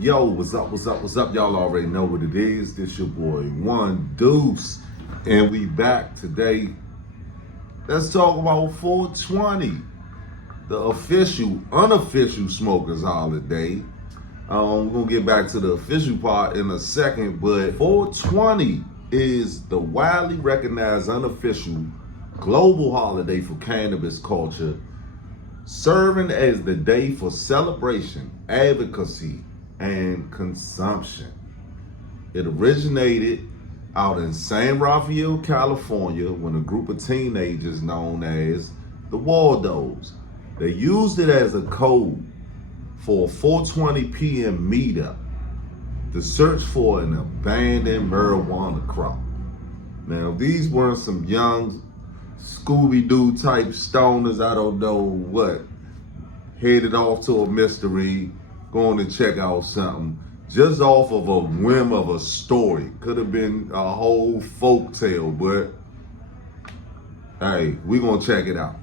Yo, what's up? Y'all already know what it is. This your boy, One Deuce. And we back today. Let's talk about 420, the unofficial smokers holiday. We're gonna get back to the official part in a second, but 420 is the widely recognized unofficial global holiday for cannabis culture, serving as the day for celebration, advocacy, and consumption. It originated out in San Rafael, California, when a group of teenagers known as the Waldos, they used it as a code for a 4:20 p.m. meetup to search for an abandoned marijuana crop. Now, these weren't some young Scooby-Doo type stoners, I don't know what, headed off to a mystery, going to check out something, just off of a whim of a story. Could have been a whole folk tale, but hey, we're gonna check it out.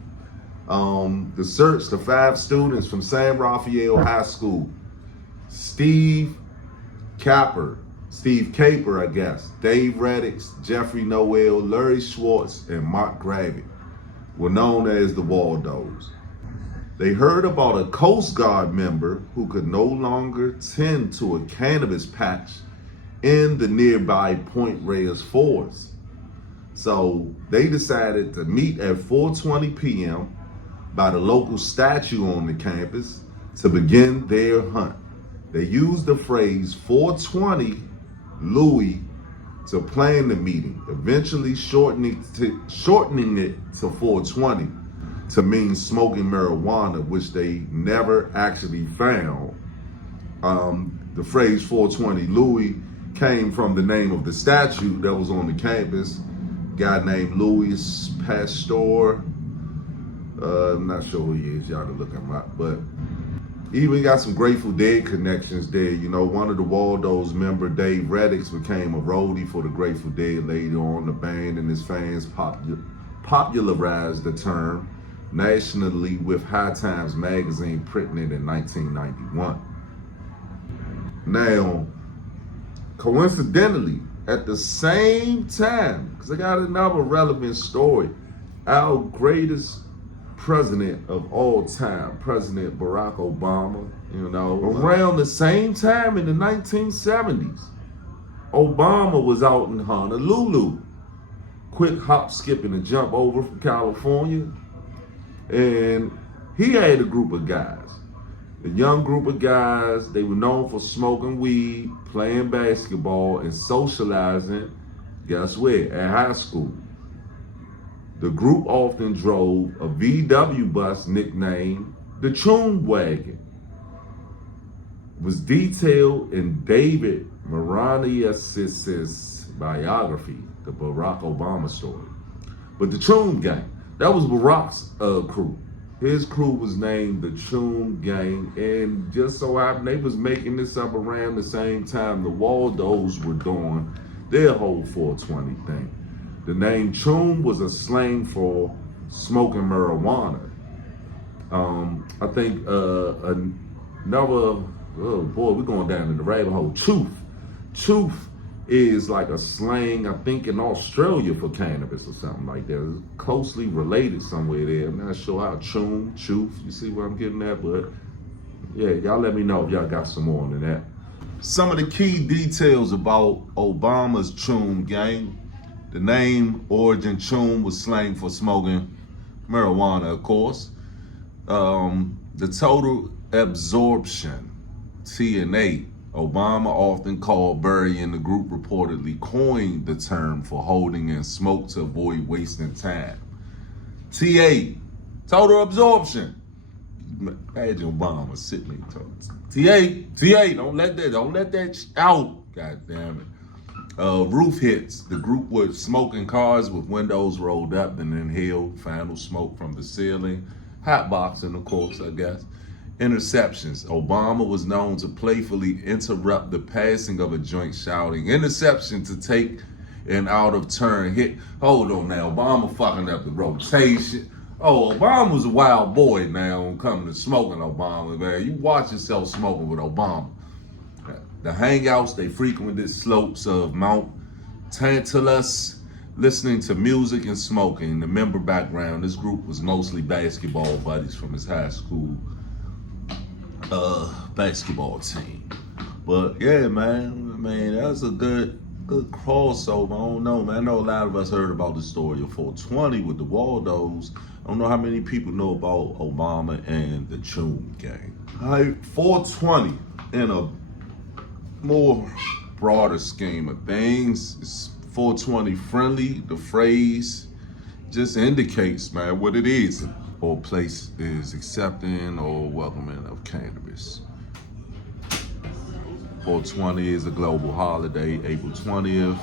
The 5 students from San Rafael High School, Steve Caper, I guess, Dave Reddix, Jeffrey Noel, Larry Schwartz, and Mark Gravitt, were known as the Waldos. They heard about a Coast Guard member who could no longer tend to a cannabis patch in the nearby Point Reyes Forest. So they decided to meet at 4:20 p.m. by the local statue on the campus to begin their hunt. They used the phrase 420 Louis to plan the meeting, eventually shortening it to 420 to mean smoking marijuana, which they never actually found. The phrase 420 Louis came from the name of the statue that was on the campus, a guy named Louis Pasteur. I'm not sure who he is, y'all can look him up, but even got some Grateful Dead connections there. You know, one of the Waldos member, Dave Reddix, became a roadie for the Grateful Dead later on. The band and his fans popularized the term nationally, with High Times magazine printing it in 1991. Now, coincidentally, at the same time, because I got another relevant story, our greatest president of all time, President Barack Obama, around the same time in the 1970s, Obama was out in Honolulu, quick hop, skip, and a jump over from California. And he had a group of guys, a young group of guys. They were known for smoking weed, playing basketball, and socializing, guess where? At high school. The group often drove a VW bus nicknamed the Choom Wagon. It was detailed in David Moranias's biography, The Barack Obama Story. But the Choom Gang, that was Barack's crew. His crew was named the Choom Gang, and just so happened they was making this up around the same time the Waldos were doing their whole 420 thing. The name Choom was a slang for smoking marijuana. I think another, oh boy, we're going down in the rabbit hole. Choof is like a slang, I think, in Australia for cannabis or something like that. It's closely related somewhere there. I'm not sure how. Choof, you see where I'm getting at? But yeah, y'all let me know if y'all got some more on that. Some of the key details about Obama's Choom Gang. The name origin Choom was slang for smoking marijuana, of course. The total absorption, TNA, Obama often called Berry, and the group reportedly coined the term for holding in smoke to avoid wasting time. TA, total absorption. Imagine Obama sitting there talking. TA, don't let that out. God damn it. Roof hits. The group was smoking cars with windows rolled up and inhaled final smoke from the ceiling. Hotboxing, of course, I guess. Interceptions. Obama was known to playfully interrupt the passing of a joint, shouting, "Interception," to take an out of turn hit. Hold on now, Obama fucking up the rotation. Oh, Obama's a wild boy now when it comes to smoking, Obama, man. You watch yourself smoking with Obama. The hangouts, they frequented slopes of Mount Tantalus, listening to music and smoking. The member background, this group was mostly basketball buddies from his high school basketball team. But yeah, man, I mean, that was a good crossover. I don't know, man. I know a lot of us heard about the story of 420 with the Waldos. I don't know how many people know about Obama and the Choom gang. All right, 420 in a more broader scheme of things, it's 420 friendly. The phrase just indicates, man, what it is. Or place is accepting or welcoming of cannabis. 420 is a global holiday. April 20th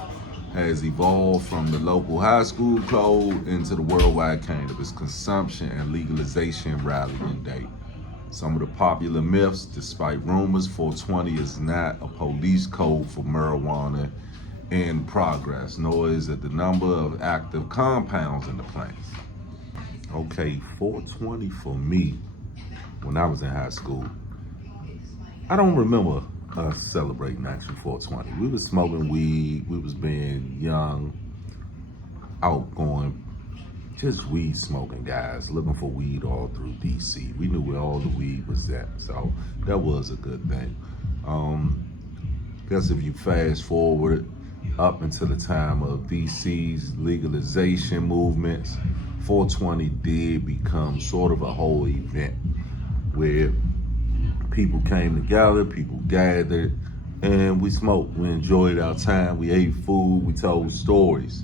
has evolved from the local high school code into the worldwide cannabis consumption and legalization rallying day. Some of the popular myths, despite rumors, 420 is not a police code for marijuana in progress, nor is it the number of active compounds in the plants. Okay, 420 for me, when I was in high school, I don't remember us celebrating actually 420. We was smoking weed, we was being young, outgoing, just weed smoking guys, looking for weed all through DC. We knew where all the weed was at, so that was a good thing. Guess if you fast forward up until the time of DC's legalization movements, 420 did become sort of a whole event where people came together, people gathered, and we smoked. We enjoyed our time. We ate food. We told stories.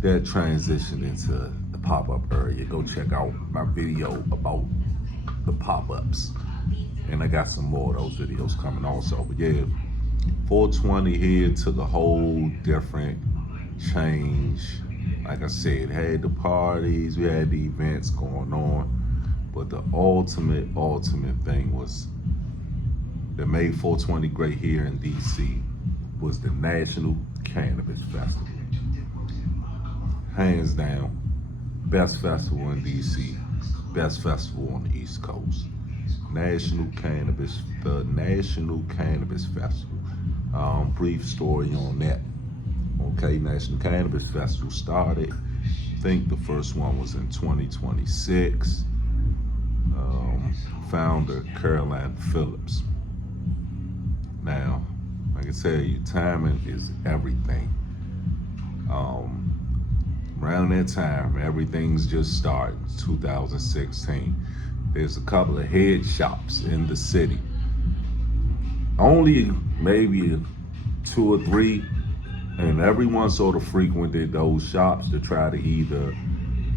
That transitioned into the pop-up area. Go check out my video about the pop-ups. And I got some more of those videos coming also. But yeah, 420 here took a whole different change. Like I said, had the parties, we had the events going on. But the ultimate thing was that made 420 great here in DC was the National Cannabis Festival. Hands down, best festival in DC, best festival on the East Coast. The National Cannabis Festival. Brief story on that. Okay, National Cannabis Festival started, I think the first one was in 2026. Founder Curren Phillips. Now, I can tell you, timing is everything. Around that time, everything's just starting, 2016. There's a couple of head shops in the city. Only maybe 2 or 3, and everyone sort of frequented those shops to try to either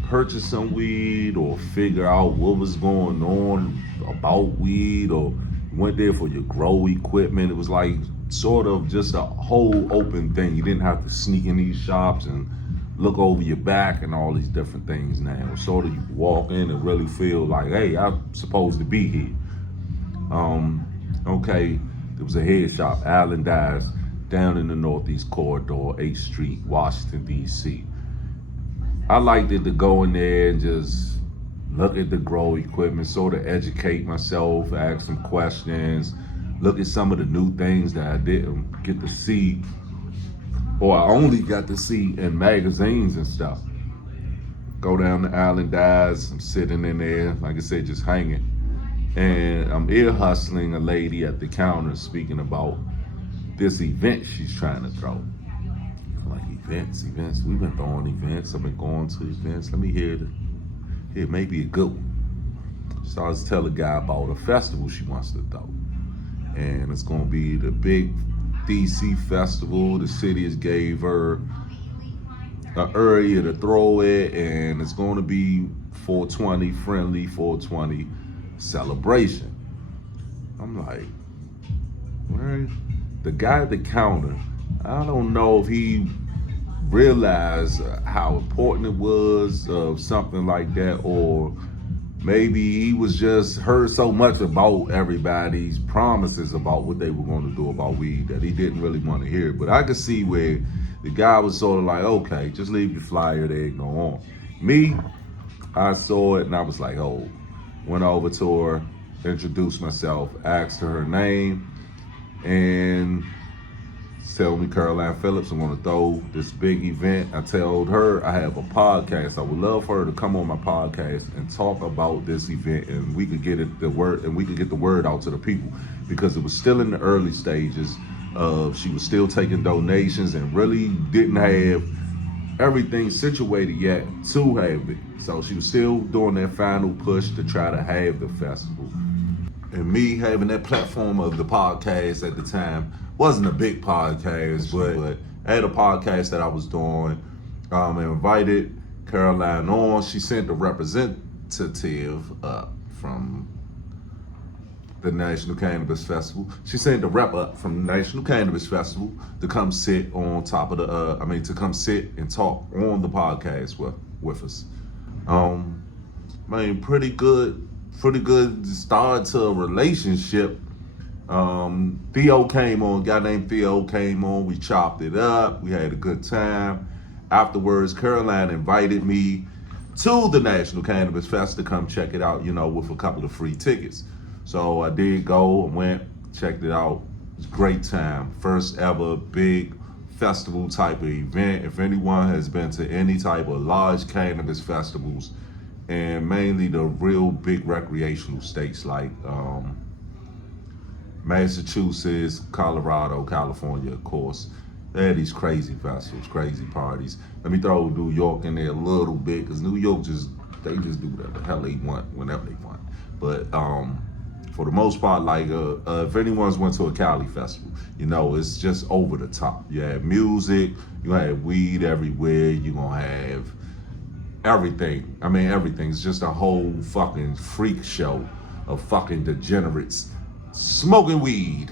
purchase some weed or figure out what was going on about weed, or went there for your grow equipment. It was like sort of just a whole open thing. You didn't have to sneak in these shops and look over your back and all these different things now. It was sort of you walk in and really feel like, hey, I'm supposed to be here. Okay, there was a head shop, Allen Dyes, down in the Northeast Corridor, 8th Street, Washington, D.C. I liked it to go in there and just look at the grow equipment, sort of educate myself, ask some questions, look at some of the new things that I didn't get to see, or I only got to see in magazines and stuff. Go down to Allen Dyes, I'm sitting in there, like I said, just hanging. And I'm ear hustling a lady at the counter speaking about this event she's trying to throw. I'm like, events, we've been throwing events, I've been going to events, let me hear maybe a good one. So I was telling a guy about a festival she wants to throw. And it's gonna be the big DC festival. The city has gave her an area to throw it, and it's gonna be 420 friendly, 420 celebration. I'm like, where? The guy at the counter, I don't know if he realized how important it was of something like that, or maybe he was just heard so much about everybody's promises about what they were going to do about weed that he didn't really want to hear it. But I could see where the guy was sort of like, okay, just leave your flyer there and go on. Me, I saw it and I was like, oh, went over to her, introduced myself, asked her name, and tell me, Caroline Phillips, I'm going to throw this big event. I told her I have a podcast. I would love for her to come on my podcast and talk about this event, and we could get the word out to the people, because it was still in the early stages of, she was still taking donations and really didn't have everything situated yet to have it. So she was still doing that final push to try to have the festival. And me having that platform of the podcast at the time, wasn't a big podcast, but I had a podcast that I was doing, and invited Caroline on. She sent a representative up from the National Cannabis Festival. She sent a rep up from the National Cannabis Festival to come sit on top of to come sit and talk on the podcast with us. Pretty good start to a relationship. Theo came on, a guy named Theo came on, we chopped it up, we had a good time. Afterwards, Caroline invited me to the National Cannabis Fest to come check it out, with a couple of free tickets. So I did go and went, checked it out. It was a great time. First ever big festival type of event. If anyone has been to any type of large cannabis festivals, and mainly the real big recreational states like Massachusetts, Colorado, California, of course, they had these crazy festivals, crazy parties. Let me throw New York in there a little bit, because New York they just do whatever the hell they want, whenever they want. But for the most part, like if anyone's went to a Cali festival, it's just over the top. You have music, you have weed everywhere, you're gonna have everything. Everything's just a whole fucking freak show of fucking degenerates smoking weed.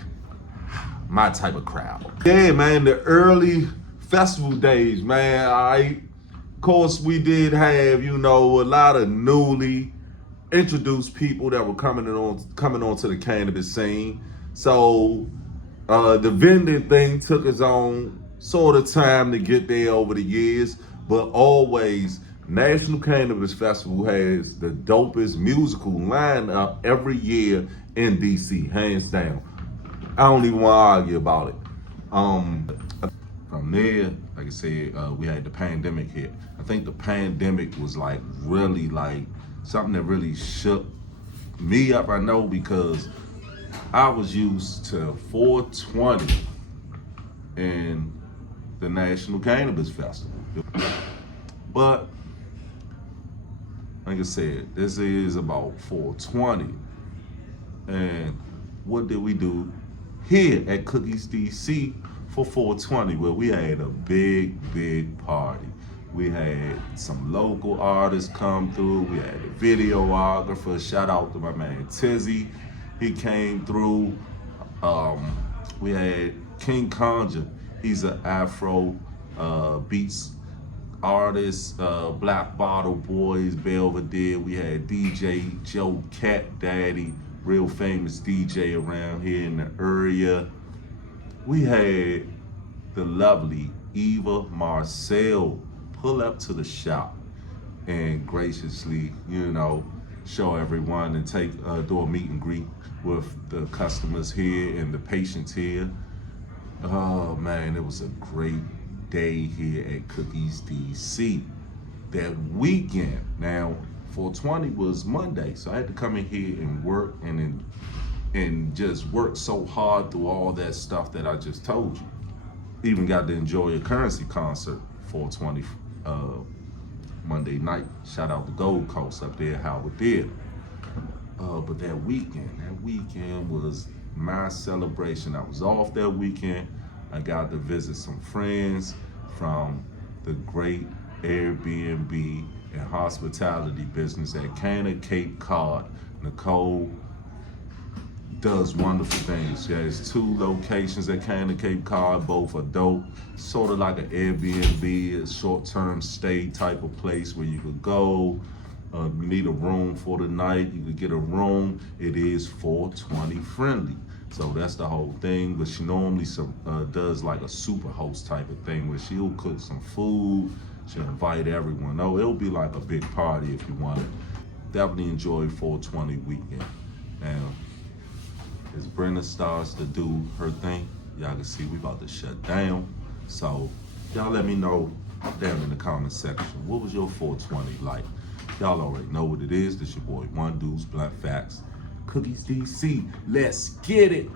My type of crowd. Yeah, man, the early festival days, man. Of course, we did have, a lot of newly introduced people that were coming onto the cannabis scene. So the vending thing took its own sort of time to get there over the years, but always National Cannabis Festival has the dopest musical lineup every year in DC, hands down. I don't even want to argue about it. From there, like I said, we had the pandemic hit. I think the pandemic was really something that really shook me up. I know, because I was used to 420 and the National Cannabis Festival. But like I said, this is about 420. And what did we do here at Cookies DC for 420? Well, we had a big party. We had some local artists come through. We had a videographer. Shout out to my man Tizzy. He came through. We had King Conjure. He's an Afro beats artist. Black Bottle Boys, Belvedere. We had DJ Joe Cat Daddy, real famous DJ around here in the area. We had the lovely Eva Marcel pull up to the shop and graciously, show everyone and do a meet and greet with the customers here and the patients here. Oh man, it was a great day here at Cookies DC. That weekend, now 420 was Monday, so I had to come in here and work and just work so hard through all that stuff that I just told you. Even got to enjoy a Currency concert 420 Monday night. Shout out to Gold Coast up there, Howard Theater. But that weekend was my celebration. I was off that weekend. I got to visit some friends from the great Airbnb and hospitality business at Canna Cape Cod. Nicole does wonderful things. She has 2 locations at Canna Cape Cod. Both are dope. Sort of like an Airbnb, a short-term stay type of place where you could go. You need a room for the night, you could get a room. It is 420 friendly. So that's the whole thing. But she normally does like a super host type of thing where she'll cook some food. She'll invite everyone. No, it'll be like a big party if you want it. Definitely enjoy 420 weekend. Now, as Brenda starts to do her thing, y'all can see we about to shut down. So y'all let me know down in the comment section, what was your 420 like? Y'all already know what it is. This your boy One Deuce Blunt Facts. Cookies DC. Let's get it.